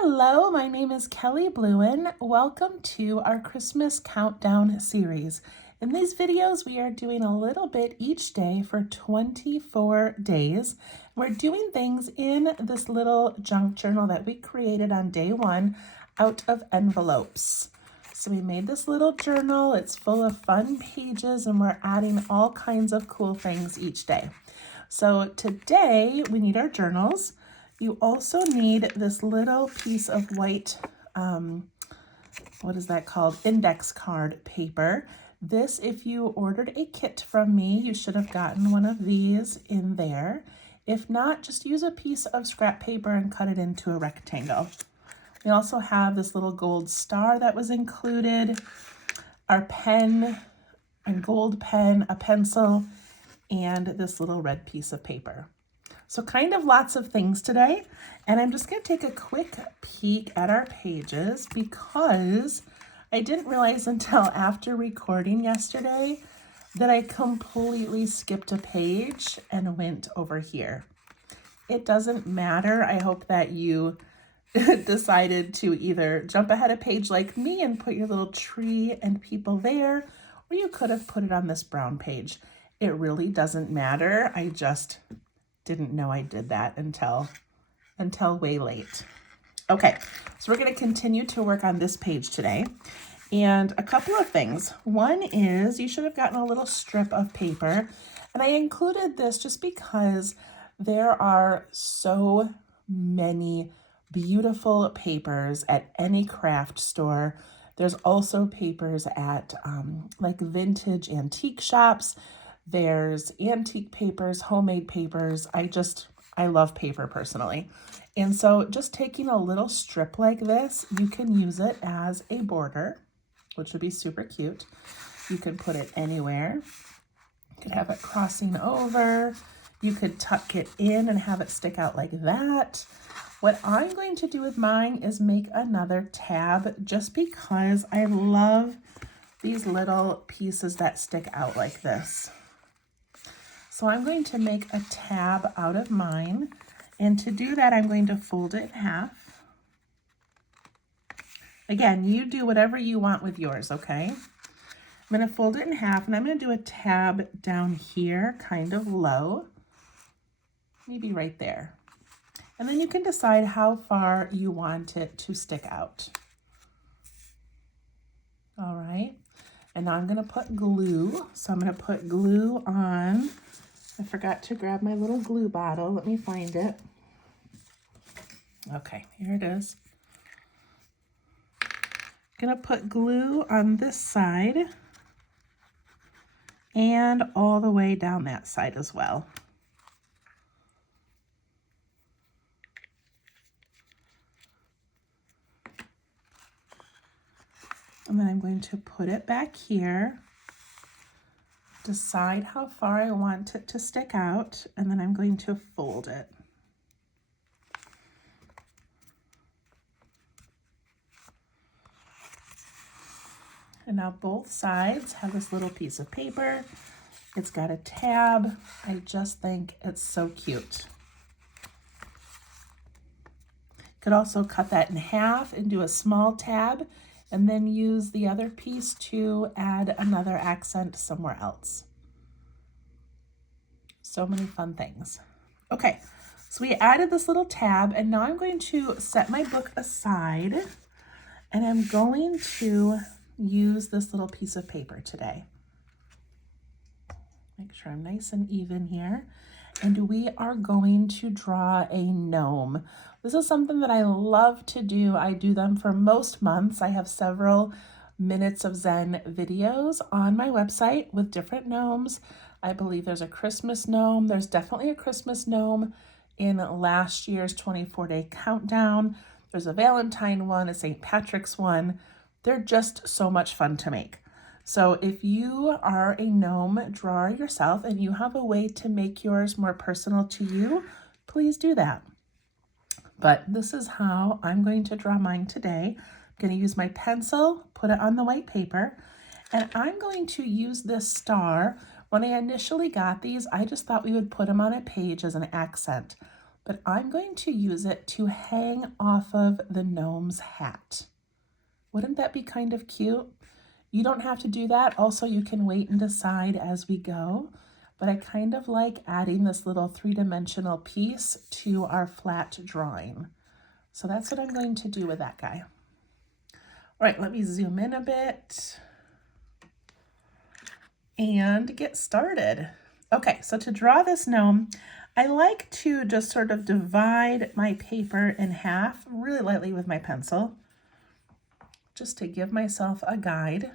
Hello, my name is Kelly Bluen. Welcome to our Christmas Countdown series. In these videos, we are doing a little bit each day for 24 days. We're doing things in this little junk journal that we created on day one out of envelopes. So we made this little journal. It's full of fun pages and we're adding all kinds of cool things each day. So today we need our journals. You also need this little piece of white, what is that called? Index card paper. This, if you ordered a kit from me, you should have gotten one of these in there. If not, just use a piece of scrap paper and cut it into a rectangle. We also have this little gold star that was included, our pen, a gold pen, a pencil, and this little red piece of paper. So kind of lots of things today, and I'm just going to take a quick peek at our pages because I didn't realize until after recording yesterday that I completely skipped a page and went over here. It doesn't matter. I hope that you decided to either jump ahead a page like me and put your little tree and people there, or you could have put it on this brown page. It really doesn't matter. I just didn't know I did that until way late. Okay, so we're going to continue to work on this page today. And a couple of things. One is you should have gotten a little strip of paper. And I included this just because there are so many beautiful papers at any craft store. There's also papers at like vintage antique shops. There's antique papers, homemade papers. I love paper personally. And so just taking a little strip like this, you can use it as a border, which would be super cute. You could put it anywhere. You could have it crossing over. You could tuck it in and have it stick out like that. What I'm going to do with mine is make another tab just because I love these little pieces that stick out like this. So I'm going to make a tab out of mine, and to do that, I'm going to fold it in half. Again, you do whatever you want with yours, okay? I'm going to fold it in half, and I'm going to do a tab down here, kind of low, maybe right there. And then you can decide how far you want it to stick out. All right, and now I'm going to put glue. So I'm going to put glue on. I forgot to grab my little glue bottle. Let me find it. Okay, here it is. I'm gonna put glue on this side and all the way down that side as well. And then I'm going to put it back here. Decide how far I want it to stick out, and then I'm going to fold it. And now both sides have this little piece of paper. It's got a tab. I just think it's so cute. Could also cut that in half and do a small tab, and then use the other piece to add another accent somewhere else. So many fun things. Okay, so we added this little tab, and now I'm going to set my book aside, and I'm going to use this little piece of paper today. Make sure I'm nice and even here. And we are going to draw a gnome. This is something that I love to do. I do them for most months. I have several Minutes of Zen videos on my website with different gnomes. I believe there's a Christmas gnome. There's definitely a Christmas gnome in last year's 24-day countdown. There's a Valentine one, a St. Patrick's one. They're just so much fun to make. So if you are a gnome drawer yourself and you have a way to make yours more personal to you, please do that. But this is how I'm going to draw mine today. I'm going to use my pencil, put it on the white paper, and I'm going to use this star. When I initially got these, I just thought we would put them on a page as an accent. but I'm going to use it to hang off of the gnome's hat. Wouldn't that be kind of cute? You don't have to do that. Also, you can wait and decide as we go, but I kind of like adding this little three-dimensional piece to our flat drawing. So that's what I'm going to do with that guy. All right, let me zoom in a bit and get started. Okay, so to draw this gnome, I like to just sort of divide my paper in half really lightly with my pencil, just to give myself a guide.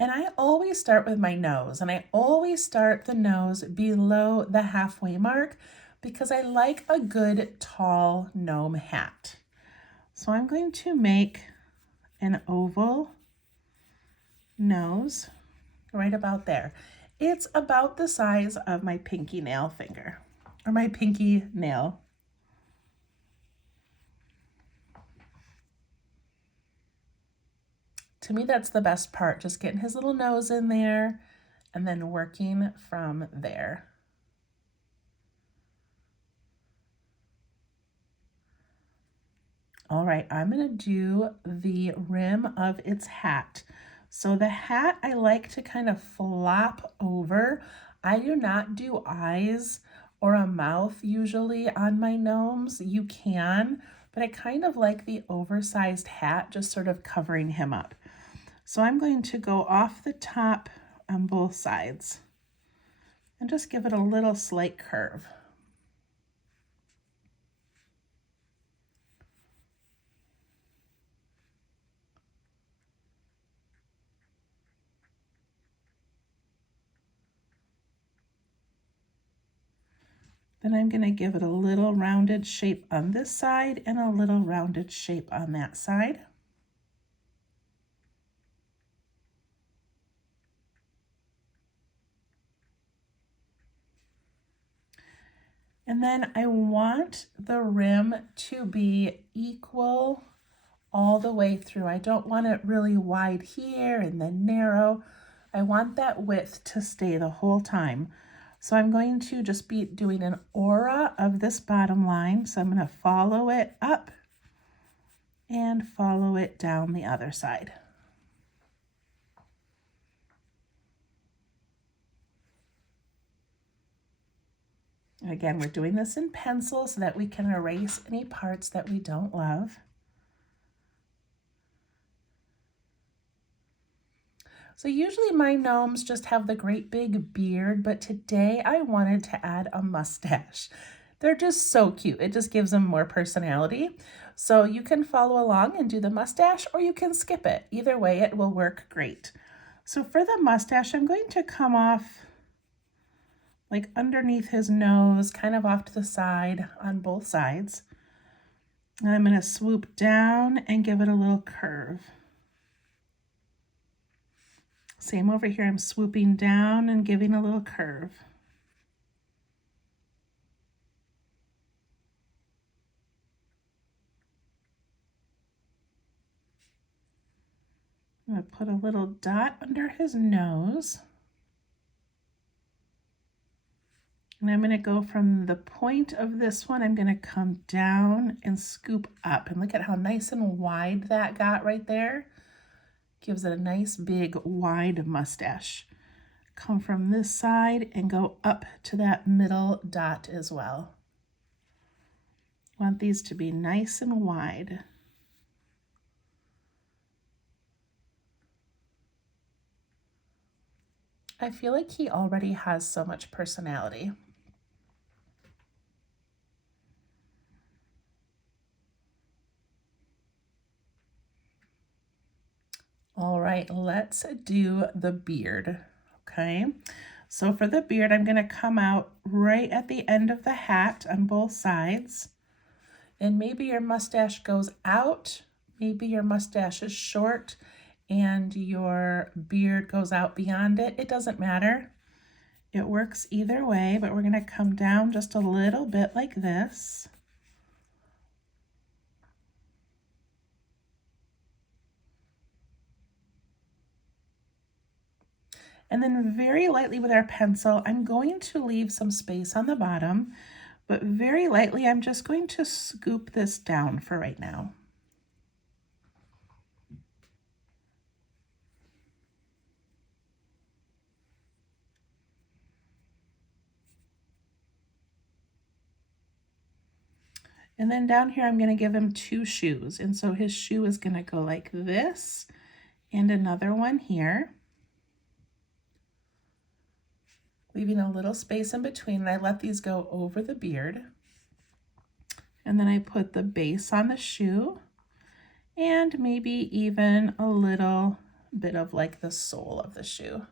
And I always start with my nose, and I always start the nose below the halfway mark because I like a good tall gnome hat. So I'm going to make an oval nose right about there. It's about the size of my pinky nail finger, or my pinky nail. To me, that's the best part, just getting his little nose in there and then working from there. All right, I'm gonna do the rim of its hat. So the hat I like to kind of flop over. I do not do eyes or a mouth usually on my gnomes. You can, but I kind of like the oversized hat just sort of covering him up. So I'm going to go off the top on both sides and just give it a little slight curve. Then I'm going to give it a little rounded shape on this side and a little rounded shape on that side. And then I want the rim to be equal all the way through. I don't want it really wide here and then narrow. I want that width to stay the whole time. So I'm going to just be doing an aura of this bottom line. So I'm going to follow it up and follow it down the other side. And again, we're doing this in pencil so that we can erase any parts that we don't love. So usually my gnomes just have the great big beard, but today I wanted to add a mustache. They're just so cute. It just gives them more personality. So you can follow along and do the mustache, or you can skip it. Either way, it will work great. So for the mustache, I'm going to come off like underneath his nose, kind of off to the side on both sides. And I'm going to swoop down and give it a little curve. Same over here, I'm swooping down and giving a little curve. I'm going to put a little dot under his nose. And I'm going to go from the point of this one, I'm going to come down and scoop up. And look at how nice and wide that got right there. Gives it a nice big wide mustache. Come from this side and go up to that middle dot as well. Want these to be nice and wide. I feel like he already has so much personality. All right, let's do the beard, okay? So for the beard, I'm gonna come out right at the end of the hat on both sides. And maybe your mustache goes out, maybe your mustache is short and your beard goes out beyond it. It doesn't matter. It works either way, but we're gonna come down just a little bit like this. And then very lightly with our pencil, I'm going to leave some space on the bottom, but very lightly, I'm just going to scoop this down for right now. And then down here, I'm going to give him 2 shoes. And so his shoe is going to go like this and another one here, leaving a little space in between. And I let these go over the beard. And then I put the base on the shoe and maybe even a little bit of like the sole of the shoe.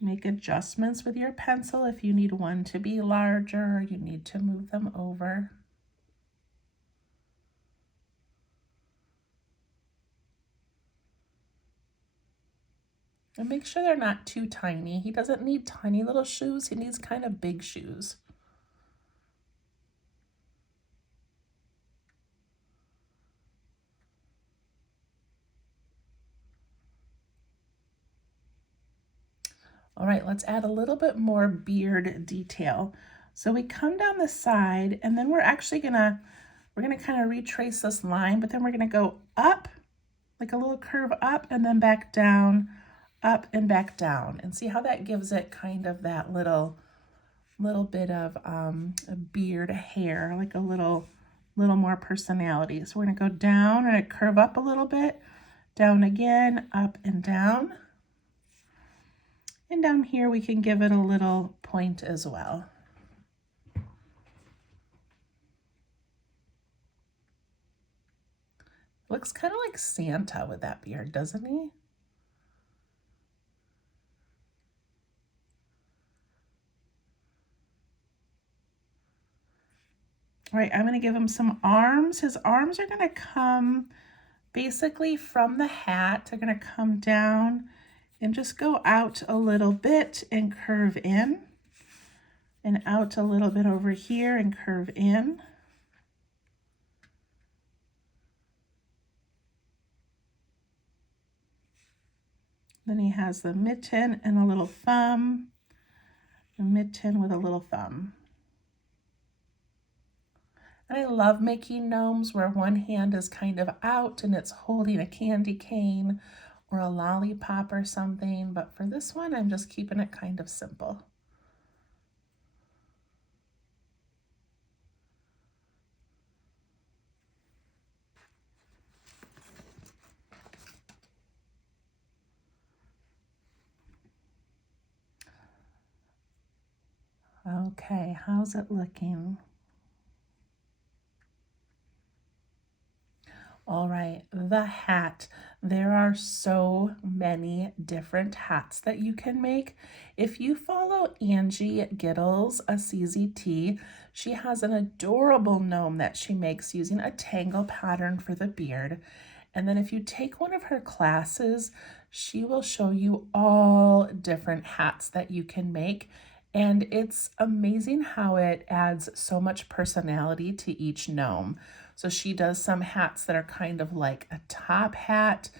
Make adjustments with your pencil if you need one to be larger or you need to move them over. And make sure they're not too tiny. He doesn't need tiny little shoes. He needs kind of big shoes. All right, let's add a little bit more beard detail. So we come down the side and then we're gonna kind of retrace this line, but then we're gonna go up, like a little curve up and then back down, up and back down. And see how that gives it kind of that little bit of a beard hair, like a little more personality. So we're gonna go down and curve up a little bit, down again, up and down. And down here, we can give it a little point as well. Looks kind of like Santa with that beard, doesn't he? All right, I'm gonna give him some arms. His arms are gonna come basically from the hat. They're gonna come down and just go out a little bit and curve in, and out a little bit over here and curve in. Then he has the mitten and a little thumb, a mitten with a little thumb. And I love making gnomes where one hand is kind of out and it's holding a candy cane or a lollipop or something, but for this one, I'm just keeping it kind of simple. Okay, how's it looking? All right, the hat. There are so many different hats that you can make. If you follow Angie Giddles, a CZT, she has an adorable gnome that she makes using a tangle pattern for the beard. And then if you take one of her classes, she will show you all different hats that you can make. And it's amazing how it adds so much personality to each gnome. So she does some hats that are kind of like a top hat,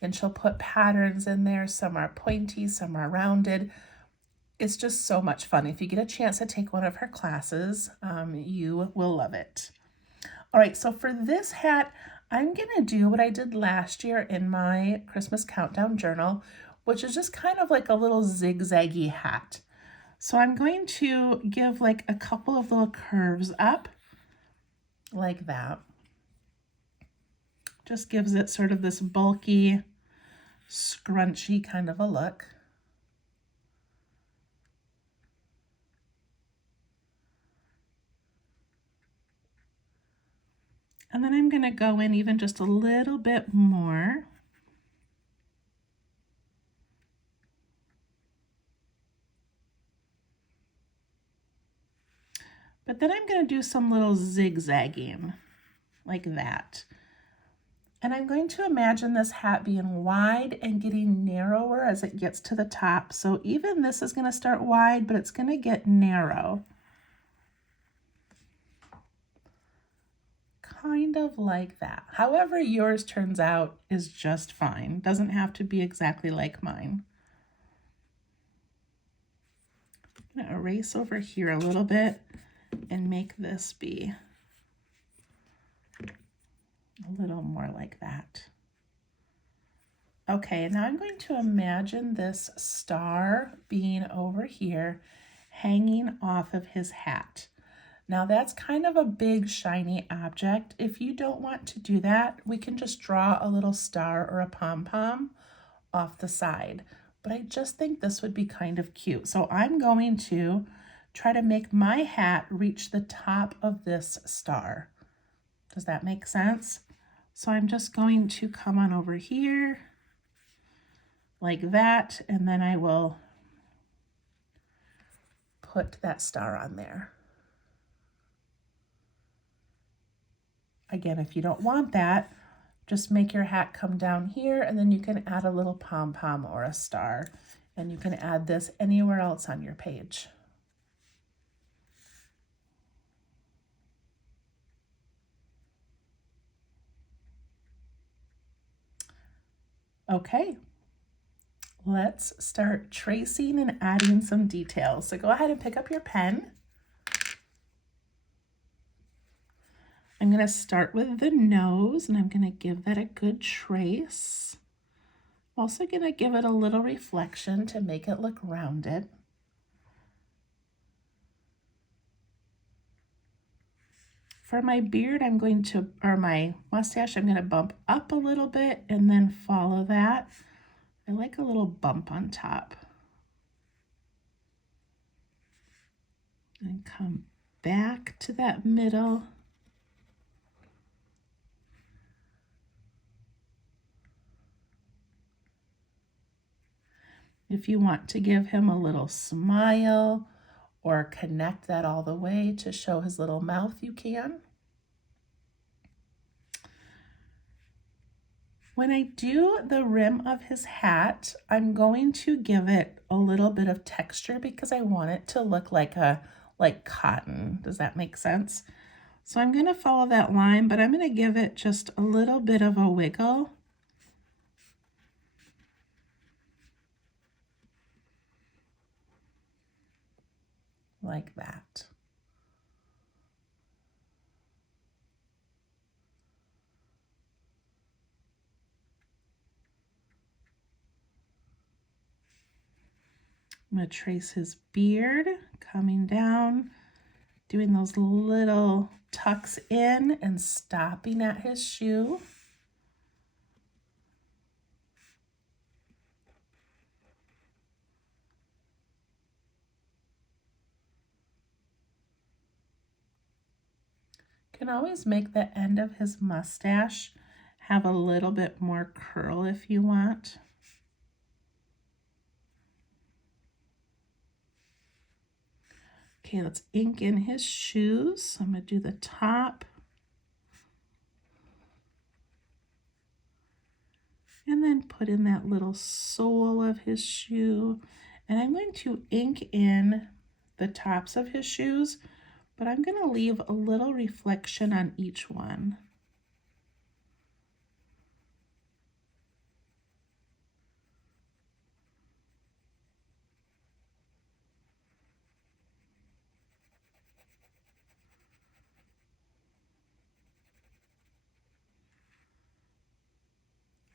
and she'll put patterns in there. Some are pointy, some are rounded. It's just so much fun. If you get a chance to take one of her classes, you will love it. All right, so for this hat, I'm gonna do what I did last year in my Christmas countdown journal, which is just kind of like a little zigzaggy hat. So I'm going to give like a couple of little curves up like that. Just gives it sort of this bulky, scrunchy kind of a look. And then I'm going to go in even just a little bit more. But then I'm going to do some little zigzagging like that. And I'm going to imagine this hat being wide and getting narrower as it gets to the top. So even this is going to start wide, but it's going to get narrow. kind of like that. However yours turns out is just fine. Doesn't have to be exactly like mine. I'm going to erase over here a little bit and make this be a little more like that. Okay, now I'm going to imagine this star being over here, hanging off of his hat. Now that's kind of a big shiny object. If you don't want to do that, we can just draw a little star or a pom-pom off the side. But I just think this would be kind of cute. So I'm going to try to make my hat reach the top of this star. Does that make sense? So I'm just going to come on over here like that, and then I will put that star on there. Again, if you don't want that, just make your hat come down here, and then you can add a little pom-pom or a star, and you can add this anywhere else on your page. Okay, let's start tracing and adding some details. So go ahead and pick up your pen. I'm going to start with the nose, and I'm going to give that a good trace. I'm also going to give it a little reflection to make it look rounded. For my beard, or my mustache, I'm going to bump up a little bit and then follow that. I like a little bump on top. And come back to that middle. If you want to give him a little smile or connect that all the way to show his little mouth, you can. When I do the rim of his hat, I'm going to give it a little bit of texture because I want it to look like cotton. Does that make sense? So I'm going to follow that line, but I'm going to give it just a little bit of a wiggle. Like that. I'm going to trace his beard coming down, doing those little tucks in and stopping at his shoe. Can always make the end of his mustache have a little bit more curl if you want. Okay, let's ink in his shoes. I'm going to do the top. And then put in that little sole of his shoe. And I'm going to ink in the tops of his shoes, but I'm going to leave a little reflection on each one.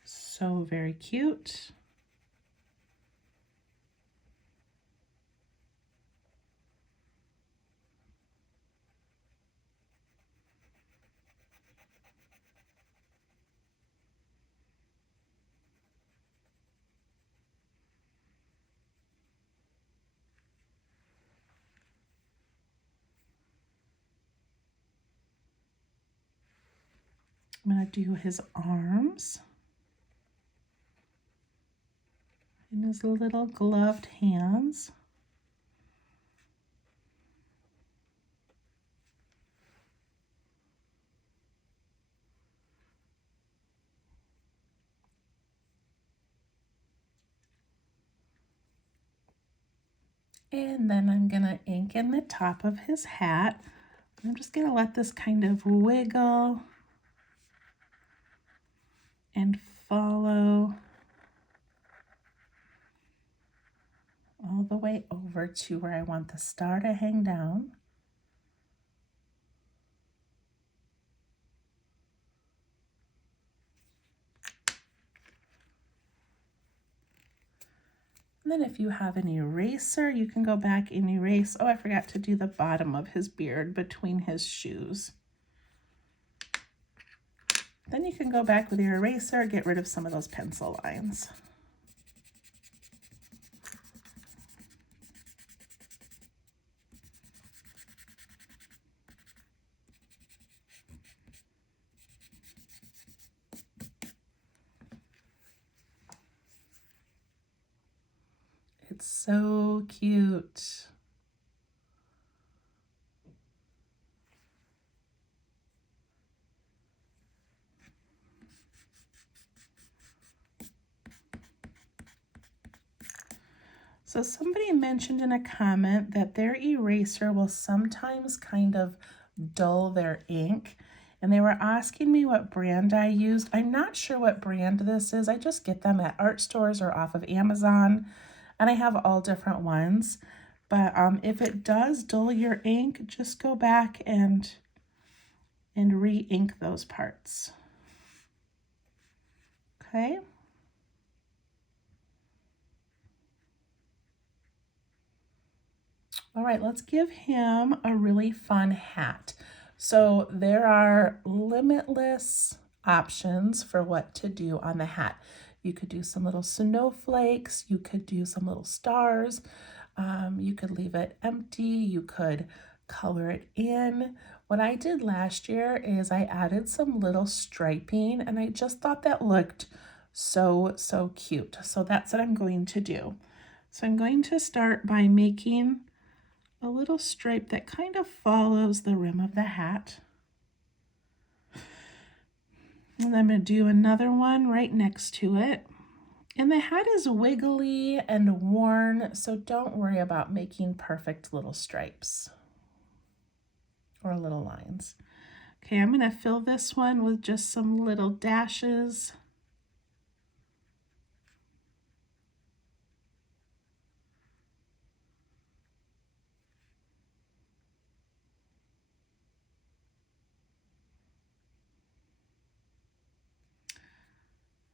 So very cute. I'm going to do his arms and his little gloved hands. And then I'm going to ink in the top of his hat. I'm just going to let this kind of wiggle and follow all the way over to where I want the star to hang down. And then if you have an eraser, you can go back and erase. Oh, I forgot to do the bottom of his beard between his shoes. Then you can go back with your eraser, get rid of some of those pencil lines. It's so cute. So somebody mentioned in a comment that their eraser will sometimes kind of dull their ink. And they were asking me what brand I used. I'm not sure what brand this is. I just get them at art stores or off of Amazon. And I have all different ones. But if it does dull your ink, just go back and re-ink those parts. Okay. All right, let's give him a really fun hat. So there are limitless options for what to do on the hat. You could do some little snowflakes, you could do some little stars, you could leave it empty, you could color it in. What I did last year is I added some little striping and I just thought that looked so cute. So that's what I'm going to do. So I'm going to start by making a little stripe that kind of follows the rim of the hat. And I'm going to do another one right next to it. And the hat is wiggly and worn, so don't worry about making perfect little stripes or little lines. Okay, I'm going to fill this one with just some little dashes.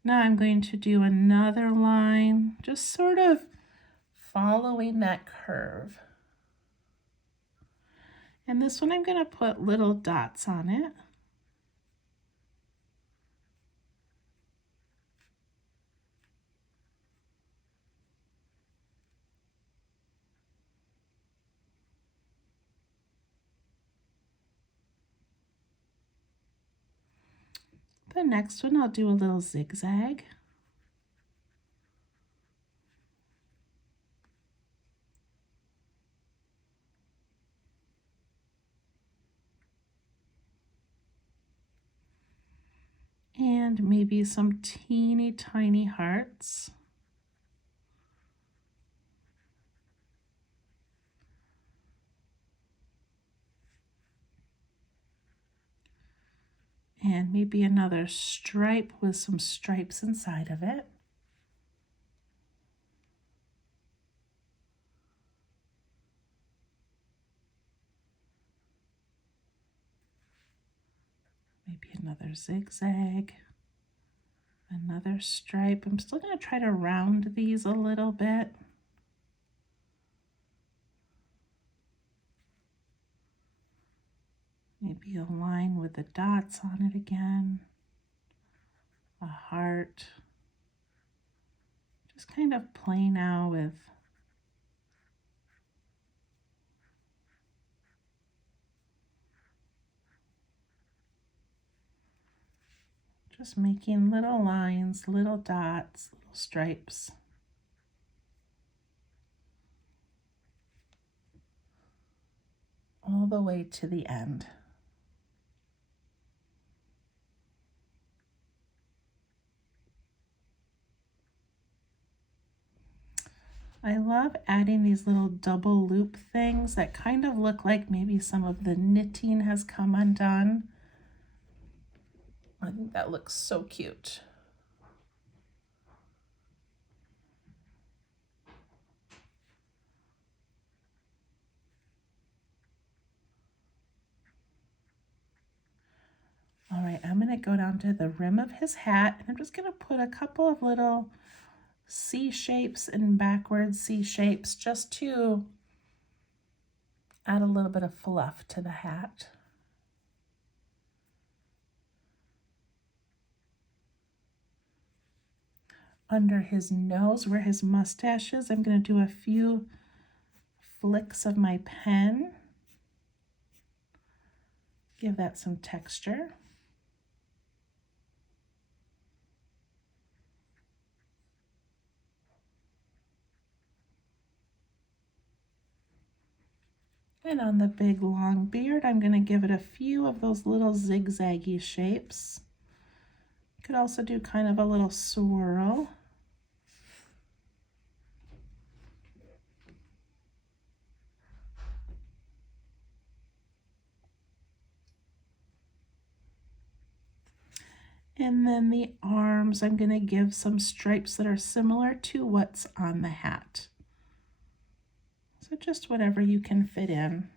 Now I'm going to do another line, just sort of following that curve. And this one I'm going to put little dots on it. The next one I'll do a little zigzag. And maybe some teeny tiny hearts. And maybe another stripe with some stripes inside of it. Maybe another zigzag, another stripe. I'm still going to try to round these a little bit. Maybe a line with the dots on it again, a heart. Just kind of play now with just making little lines, little dots, little stripes. All the way to the end. I love adding these little double loop things that kind of look like maybe some of the knitting has come undone. I think that looks so cute. All right, I'm going to go down to the rim of his hat, and I'm just going to put a couple of little C shapes and backwards C shapes just to add a little bit of fluff to the hat. Under his nose, where his mustache is, I'm going to do a few flicks of my pen. Give that some texture. And on the big long beard, I'm going to give it a few of those little zigzaggy shapes. You could also do kind of a little swirl. And then the arms, I'm going to give some stripes that are similar to what's on the hat. So just whatever you can fit in.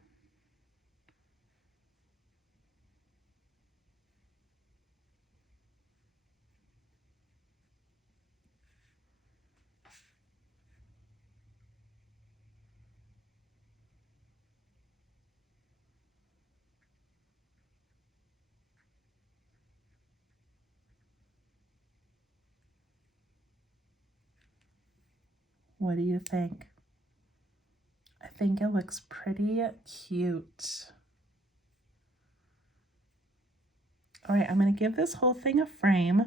What do you think? I think it looks pretty cute. All right, I'm going to give this whole thing a frame.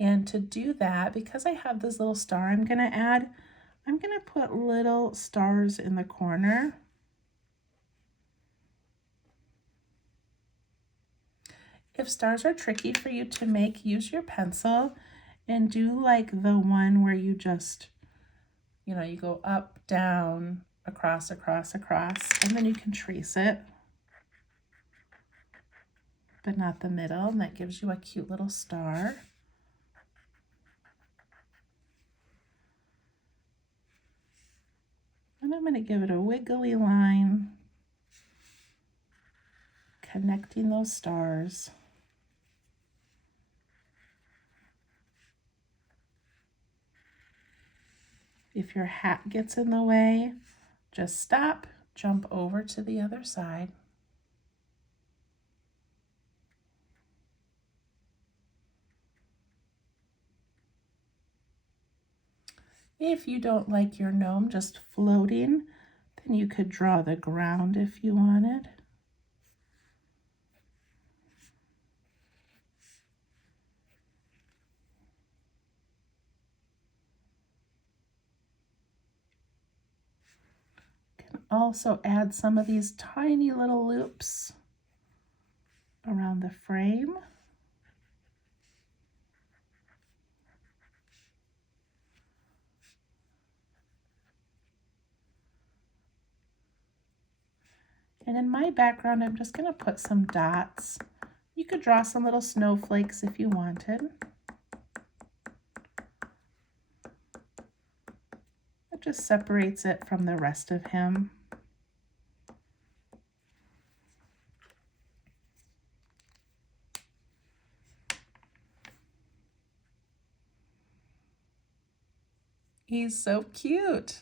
And to do that, because I have this little star I'm going to put little stars in the corner. If stars are tricky for you to make, use your pencil and do like the one where you just, you go up, down, across, across, across, and then you can trace it, but not the middle, and that gives you a cute little star. And I'm going to give it a wiggly line, connecting those stars. If your hat gets in the way, just stop, jump over to the other side. If you don't like your gnome just floating, then you could draw the ground if you wanted. Also add some of these tiny little loops around the frame. And in my background, I'm just going to put some dots. You could draw some little snowflakes if you wanted. It just separates it from the rest of him. He's so cute.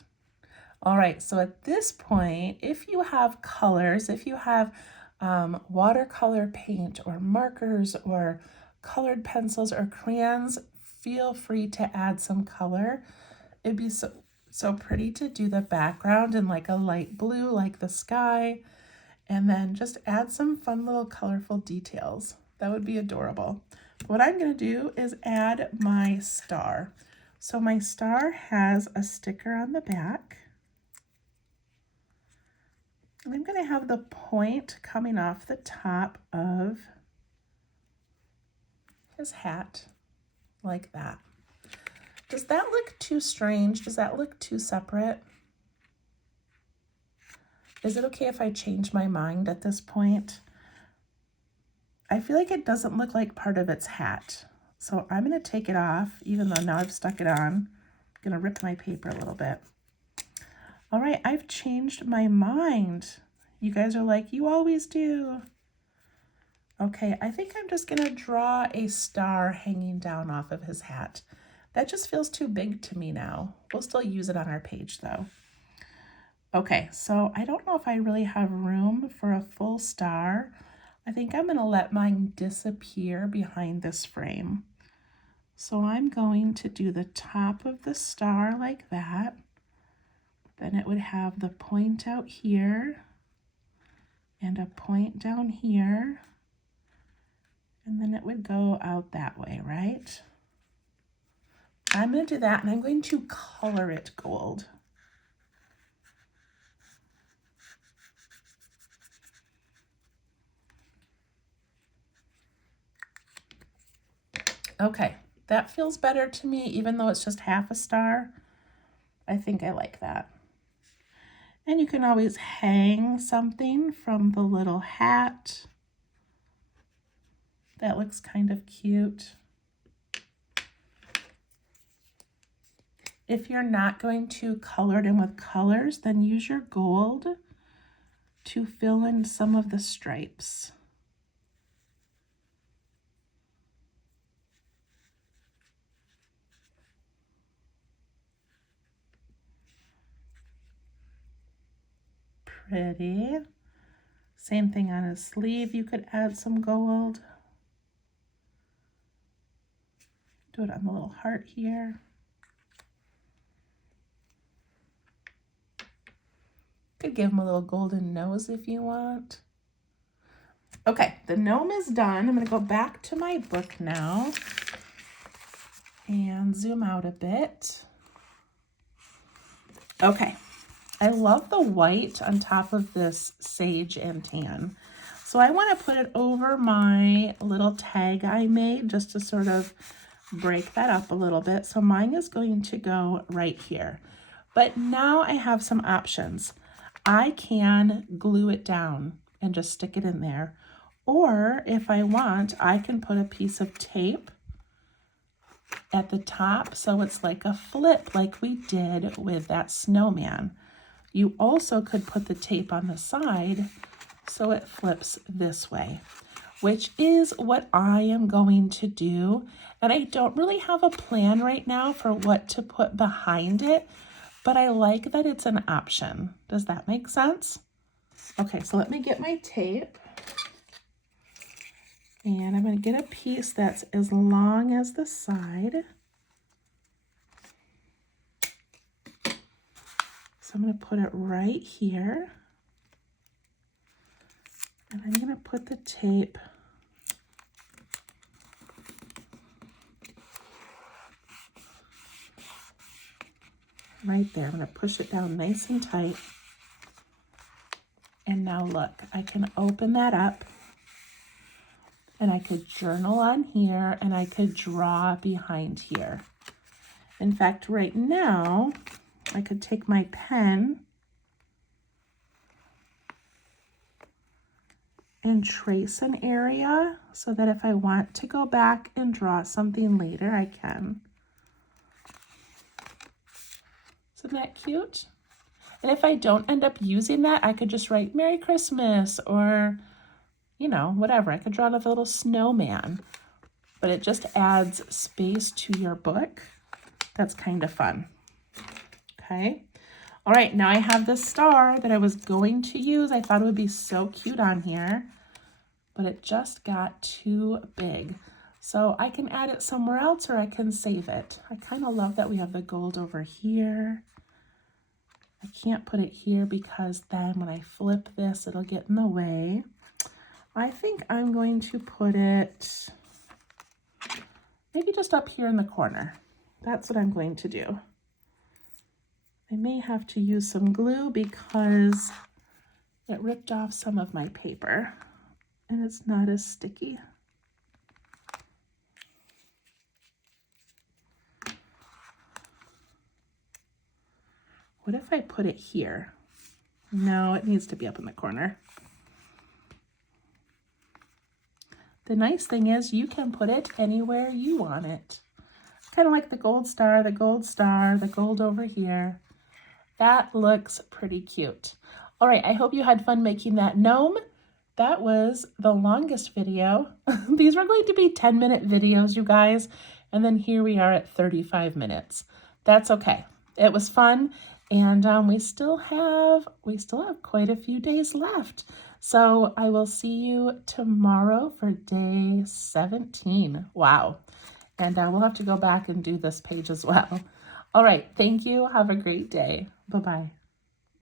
All right, so at this point, if you have colors, if you have watercolor paint or markers or colored pencils or crayons, feel free to add some color. It'd be so pretty to do the background in like a light blue, like the sky, and then just add some fun little colorful details. That would be adorable. What I'm going to do is add my star. So my star has a sticker on the back. And I'm going to have the point coming off the top of his hat like that. Does that look too strange? Does that look too separate? Is it okay if I change my mind at this point? I feel like it doesn't look like part of its hat. So I'm going to take it off, even though now I've stuck it on. I'm going to rip my paper a little bit. All right, I've changed my mind. You guys are like, you always do. Okay, I think I'm just gonna draw a star hanging down off of his hat. That just feels too big to me now. We'll still use it on our page though. Okay, so I don't know if I really have room for a full star. I think I'm gonna let mine disappear behind this frame. So I'm going to do the top of the star like that. Then it would have the point out here and a point down here. And then it would go out that way, right? I'm going to do that, and I'm going to color it gold. Okay, that feels better to me, even though it's just half a star. I think I like that. And you can always hang something from the little hat. That looks kind of cute. If you're not going to color it in with colors, then use your gold to fill in some of the stripes. Pretty. Same thing on his sleeve, you could add some gold. Do it on the little heart here. Could give him a little golden nose if you want. Okay, the gnome is done. I'm going to go back to my book now and zoom out a bit. Okay, I love the white on top of this sage and tan. So I want to put it over my little tag I made just to sort of break that up a little bit. So mine is going to go right here. But now I have some options. I can glue it down and just stick it in there. Or if I want, I can put a piece of tape at the top so it's like a flip like we did with that snowman. You also could put the tape on the side so it flips this way, which is what I am going to do. And I don't really have a plan right now for what to put behind it, but I like that it's an option. Does that make sense? Okay, so let me get my tape. And I'm going to get a piece that's as long as the side. So I'm going to put it right here. And I'm going to put the tape right there. I'm going to push it down nice and tight. And now look, I can open that up and I could journal on here and I could draw behind here. In fact, right now, I could take my pen and trace an area so that if I want to go back and draw something later, I can. Isn't that cute? And if I don't end up using that, I could just write Merry Christmas or, you know, whatever. I could draw another little snowman, but it just adds space to your book. That's kind of fun. Okay. All right, now I have this star that I was going to use. I thought it would be so cute on here, but it just got too big. So I can add it somewhere else or I can save it. I kind of love that we have the gold over here. I can't put it here because then when I flip this, it'll get in the way. I think I'm going to put it maybe just up here in the corner. That's what I'm going to do. I may have to use some glue because it ripped off some of my paper and it's not as sticky. What if I put it here? No, it needs to be up in the corner. The nice thing is you can put it anywhere you want it. Kind of like the gold star, the gold star, the gold over here. That looks pretty cute. All right, I hope you had fun making that gnome. that was the longest video. These were going to be 10-minute videos, you guys, and then here we are at 35 minutes. That's okay. It was fun, and we still have quite a few days left. So I will see you tomorrow for day 17. Wow. And we'll have to go back and do this page as well. All right. Thank you. Have a great day. Bye-bye.